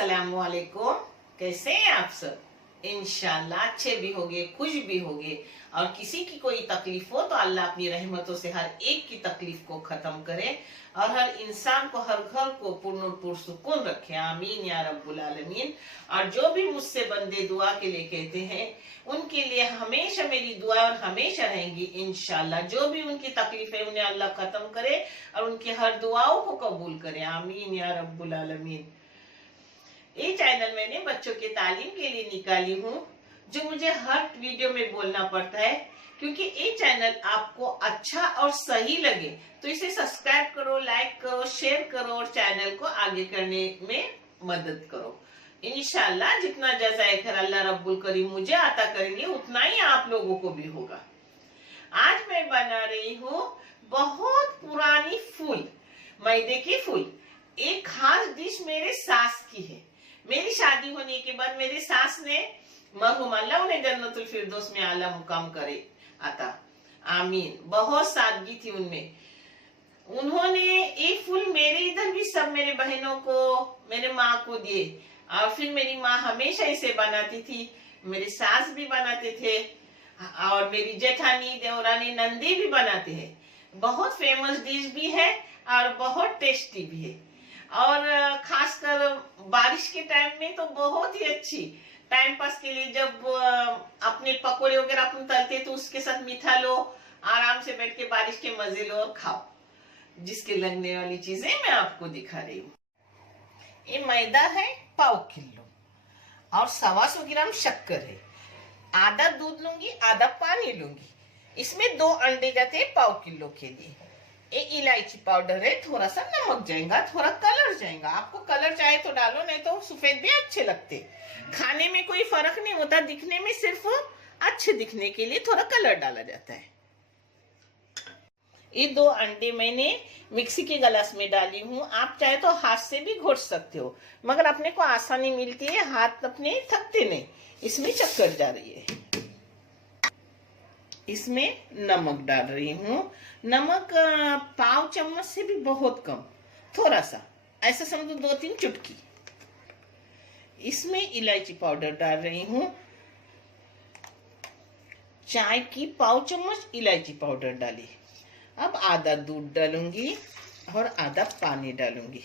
अस्सलामुअलैकुम। कैसे हैं आप सब? इंशाल्लाह अच्छे भी होंगे, खुश भी होंगे। और किसी की कोई तकलीफ हो तो अल्लाह अपनी रहमतों से हर एक की तकलीफ को खत्म करे और हर इंसान को, हर घर को पुरसुकून रखे। आमीन या रब्बुल आलमीन। और जो भी मुझसे बंदे दुआ के लिए कहते हैं उनके लिए हमेशा मेरी दुआ और हमेशा रहेंगी इंशाल्लाह। जो भी उनकी तकलीफ है उन्हें अल्लाह खत्म करे और उनकी हर दुआओं को कबूल करे। आमीन या रब्बुल आलमीन। ये चैनल मैंने बच्चों के तालीम के लिए निकाली हूँ, जो मुझे हर वीडियो में बोलना पड़ता है, क्योंकि ये चैनल आपको अच्छा और सही लगे तो इसे सब्सक्राइब करो, लाइक करो, शेयर करो और चैनल को आगे करने में मदद करो। इंशाल्लाह जितना जज़ाए खैर अल्लाह रब्बुल करीम मुझे आता करेंगे उतना ही आप लोगों को भी होगा। आज मैं बना रही हूँ बहुत पुरानी फूल, मैदे की फूल। एक खास डिश मेरे सास की है। मेरी शादी होने के बाद मेरी सास ने, मरहूम अल्लाह उन्हें जन्नतुल फिरदौस में आला मुकाम करे आता, आमीन, बहुत सादगी थी उनमें। उन्होंने ये फूल मेरे इधर भी सब मेरे बहनों को, मेरे माँ को दिए और फिर मेरी माँ हमेशा इसे बनाती थी, मेरे सास भी बनाते थे और मेरी जेठानी, देवरानी, नंदी भी बनाते हैं। बहुत फेमस डिश भी है और बहुत टेस्टी भी है। और खासकर बारिश के टाइम में तो बहुत ही अच्छी टाइम पास के लिए, जब अपने पकोड़े वगैरह अपन तलते तो उसके साथ मीठा लो, आराम से बैठ के बारिश के मजे लो और खाओ। जिसके लगने वाली चीजें मैं आपको दिखा रही हूँ। ये मैदा है 1/4 किलो और 125 ग्राम शक्कर है। आधा दूध लूंगी, आधा पानी लूंगी। इसमें 2 अंडे जाते हैं 1/4 किलो के लिए। ये इलायची पाउडर है, थोड़ा सा नमक जाएगा, थोड़ा कलर जाएगा। आपको कलर चाहे तो डालो, नहीं तो सफेद भी अच्छे लगते। खाने में कोई फर्क नहीं होता, दिखने में सिर्फ अच्छे दिखने के लिए थोड़ा कलर डाला जाता है। ये 2 अंडे मैंने मिक्सी के गिलास में डाली हूँ। आप चाहे तो हाथ से भी घोट सकते हो, मगर अपने को आसानी मिलती है, हाथ अपने थकते नहीं। इसमें शक्कर जा रही है, इसमें नमक डाल रही हूँ। नमक 1/4 चम्मच से भी बहुत कम, थोड़ा सा, ऐसा समझो 2-3 चुटकी। इसमें इलायची पाउडर डाल रही हूँ, चाय की 1/4 चम्मच इलायची पाउडर डाली। अब आधा दूध डालूंगी और आधा पानी डालूंगी।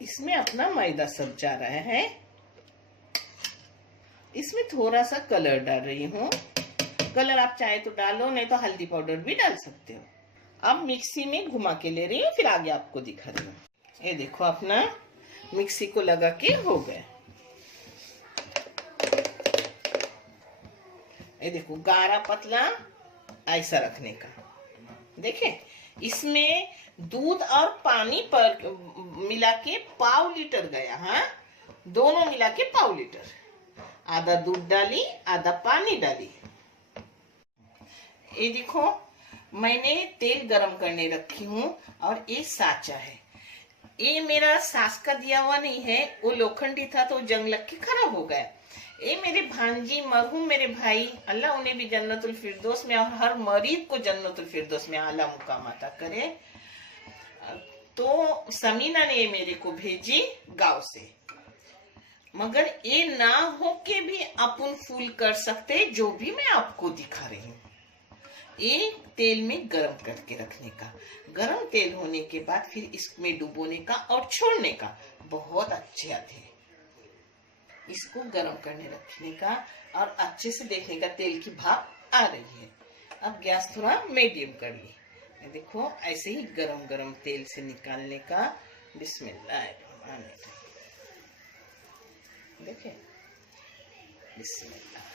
इसमें अपना मैदा सब जा रहा है। इसमें थोड़ा सा कलर डाल रही हूँ। कलर आप चाहे तो डालो, नहीं तो हल्दी पाउडर भी डाल सकते हो। अब मिक्सी में घुमा के ले रही हूँ, फिर आगे आपको दिखा रही हूँ। ये देखो अपना मिक्सी को लगा के हो गया। ये देखो गाढ़ा पतला ऐसा रखने का। देखें, इसमें दूध और पानी पर मिला के 1/4 लीटर गया। हाँ, दोनों मिला के 1/4 लीटर। आधा दूध डाली, आधा पानी डाली। ये देखो मैंने तेल गरम करने रखी हूँ और ये साचा है। ये मेरा सास का दिया हुआ नहीं है, वो लोखंडी था तो जंग लग के खराब हो गया। ये मेरे भांजी, मरहूम मेरे भाई, अल्लाह उन्हें भी जन्नतुल फिरदौस में और हर मरीज को जन्नतुल फिरदौस में आला मुकाम अता करे। तो समीना ने मेरे को भेजी गांव से, मगर ये ना हो के भी अपन फूल कर सकते, जो भी मैं आपको दिखा रही हूँ। एक तेल में गरम करके रखने का, गरम तेल होने के बाद फिर इसमें डुबोने का और छोड़ने का। बहुत अच्छे आते हैं। इसको गरम करने रखने का और अच्छे से देखने का तेल की भाप आ रही है। अब गैस थोड़ा मीडियम कर ली। देखो ऐसे ही गरम गरम तेल से निकालने का। बिस्मिल्लाह, देखे, बिस्मिल्लाह।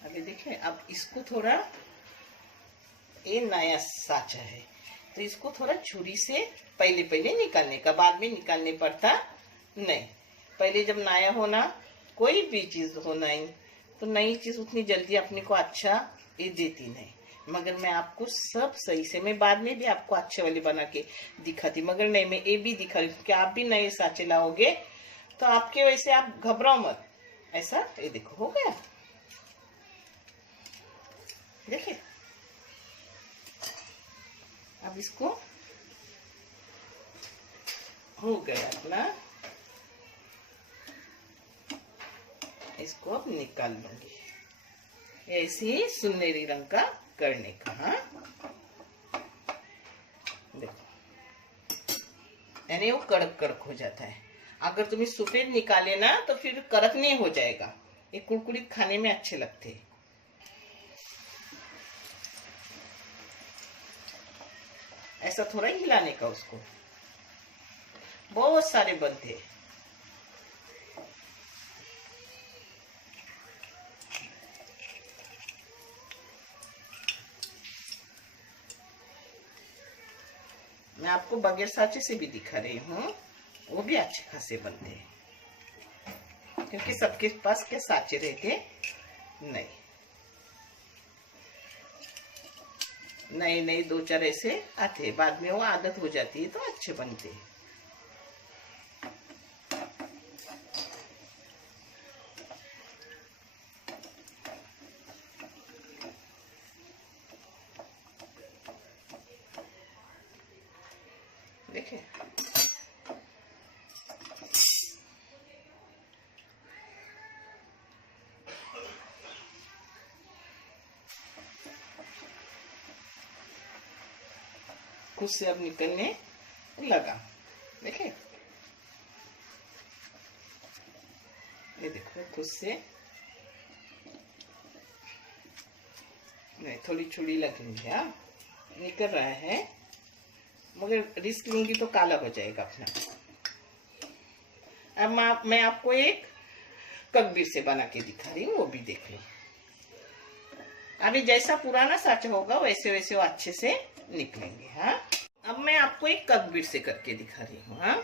अभी देखें, अब इसको थोड़ा, ये नया साचा है तो इसको थोड़ा छुरी से पहले निकालने का, बाद में निकालने पड़ता नहीं। पहले जब नया होना कोई भी चीज हो नई, तो नई चीज उतनी जल्दी अपने को अच्छा ये देती नहीं। मगर मैं आपको सब सही से, मैं बाद में भी आपको अच्छे वाले बना के दिखाती, मगर नहीं, मैं ये भी दिखा रही हूँ कि आप भी नए साँचे लाओगे तो आपके वैसे आप घबराओ मत। ऐसा ये देखो हो गया, देखिए। अब इसको हो गया अपना, इसको अब निकाल लूंगी ऐसे ही सुनहरी रंग का करने का। हाँ देखो, यानी वो कड़क कड़क हो जाता है। अगर तुम्हें सफेद निकाले ना तो फिर कड़क नहीं हो जाएगा, ये कुरकुरीत खाने में अच्छे लगते हैं। ऐसा थोड़ा ही हिलाने का उसको, बहुत सारे बनते हैं। मैं आपको बगैर साँचे से भी दिखा रही हूँ, वो भी अच्छे खासे बनते हैं, क्योंकि सबके पास क्या साँचे रहते नहीं। नए नए दो चार ऐसे आते, बाद में वो आदत हो जाती है तो अच्छे बनते हैं। देखिए खुद से अब निकलने लगा, देखिए ये देखो खुद से। नहीं, थोड़ी छुरी लगेंगी, हाँ निकल रहा है, मगर रिस्क लूंगी तो काला हो जाएगा अपना। अब मैं आपको एक ककबीर से बना के दिखा रही हूँ, वो भी देख लो। अभी जैसा पुराना साँचा होगा वैसे वैसे वो अच्छे से निकलेंगे। हाँ अब मैं आपको एक ककबीर से करके दिखा रही हूँ। हाँ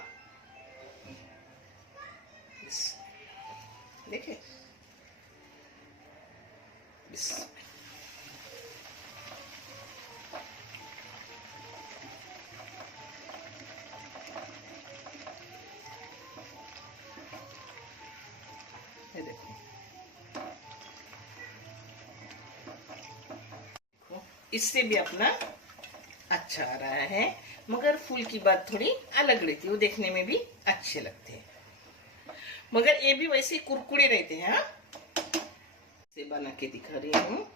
देखिए, ये देखो, इससे भी अपना अच्छा आ रहा है, मगर फूल की बात थोड़ी अलग रहती है, वो देखने में भी अच्छे लगते हैं, मगर ये भी वैसे कुरकुरे रहते हैं। हाँ से बना के दिखा रही हूँ।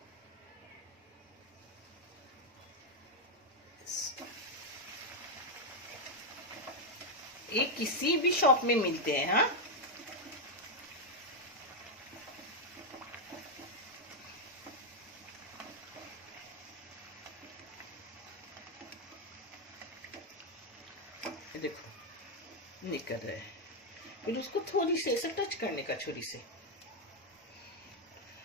ये किसी भी शॉप में मिलते हैं। हाँ देखो निकल रहा है, फिर उसको थोड़ी से ऐसे टच करने का छुरी से।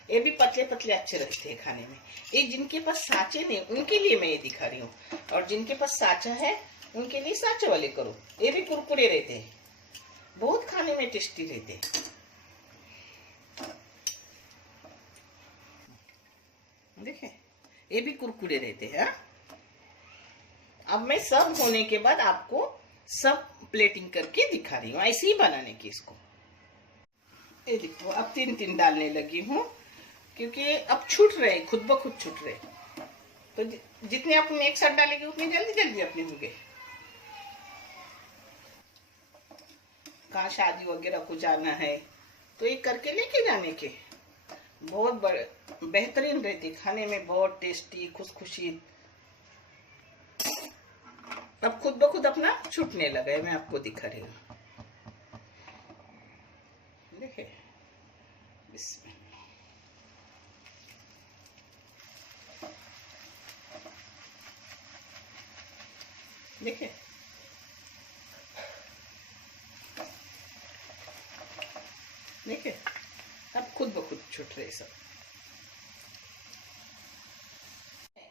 ये भी पतले पतले अच्छे लगते हैं खाने में। ये जिनके पास साँचे नहीं उनके लिए मैं ये दिखा रही हूँ, और जिनके पास साँचा है उनके लिए साँचे वाले करो। ये भी कुरकुरे रहते हैं, बहुत खाने में टेस्टी रहते हैं। देखें ये भी कुरकुरे रहते हैं। अब मैं सब होने के बाद आपको सब प्लेटिंग करके दिखा रही हूँ, ऐसे ही बनाने की इसको। ये देखो अब 3-3 डालने लगी हूँ, क्योंकि अब छूट रहे, खुद ब खुद छूट रहे, तो जितने अपने एक साथ डालेंगे उतनी जल्दी जल्दी अपने होंगे। कहाँ शादी वगैरह को जाना है तो ये करके लेके जाने के, बहुत बड़े बेहतरीन रहती, खाने में बहुत टेस्टी खुशखुशी। अब खुद ब खुद अपना छूटने लगा है, मैं आपको दिखा रही हूँ। देखिए इसमें देखिए देखिए अब खुद ब खुद छूट रहे सब।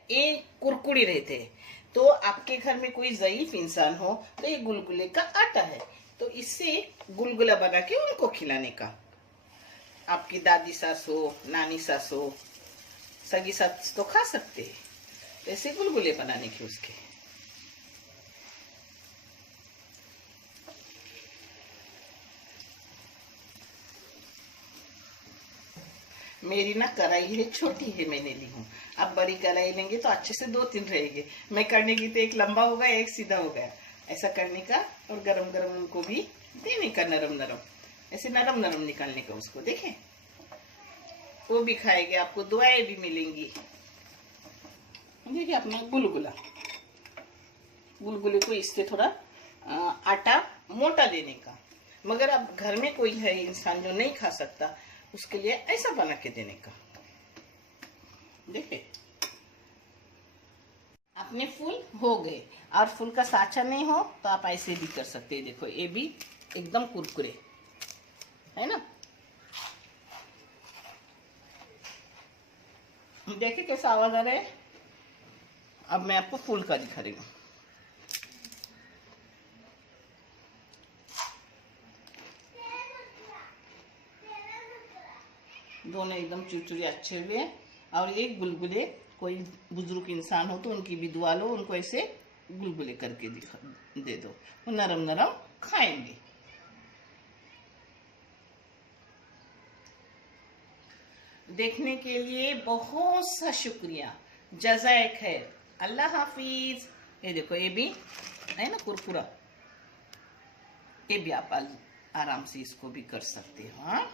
ये कुरकुरी रहते हैं, तो आपके घर में कोई ज़ईफ इंसान हो तो ये गुलगुले का आटा है, तो इससे गुलगुला बना के उनको खिलाने का। आपकी दादी सास हो, नानी सास हो, सगी सास तो खा सकते हैं। ऐसे गुलगुले बनाने के उसके। मेरी ना कढ़ाई है, छोटी है, मैंने ली हूँ। अब बड़ी कढ़ाई लेंगे तो अच्छे से 2-3 रहेंगे। मैं करने की तो एक लंबा हो गया, एक सीधा हो गया। ऐसा करने का और गरम गरम उनको भी देने का, नरम नरम, ऐसे नरम नरम निकालने का उसको। देखें, वो भी खाएंगे, आपको दुआएं भी मिलेंगी। देखिए अपना गुलगुला, गुलगुले को इससे थोड़ा आटा मोटा लेने का। मगर अब घर में कोई है इंसान जो नहीं खा सकता, उसके लिए ऐसा बना के देने का। देखिए अपने फूल हो गए, और फूल का साचा नहीं हो तो आप ऐसे भी कर सकते हैं। देखो ये भी एकदम कुरकुरे है ना। देखिए कैसा आवाज आ रहा है। अब मैं आपको फूल का दिखा रही हूँ। दोनों एकदम चुरचुरे अच्छे हुए। और ये गुलगुले, कोई बुजुर्ग इंसान हो तो उनकी भी दुआ लो, उनको ऐसे गुलगुले करके दे दो, वो नरम नरम खाएंगे। देखने के लिए बहुत सा शुक्रिया, जज़ाए खैर, अल्लाह हाफिज। ये देखो ये भी है ना कुरकुरा, ये भी आप आराम से इसको भी कर सकते हो। हाँ।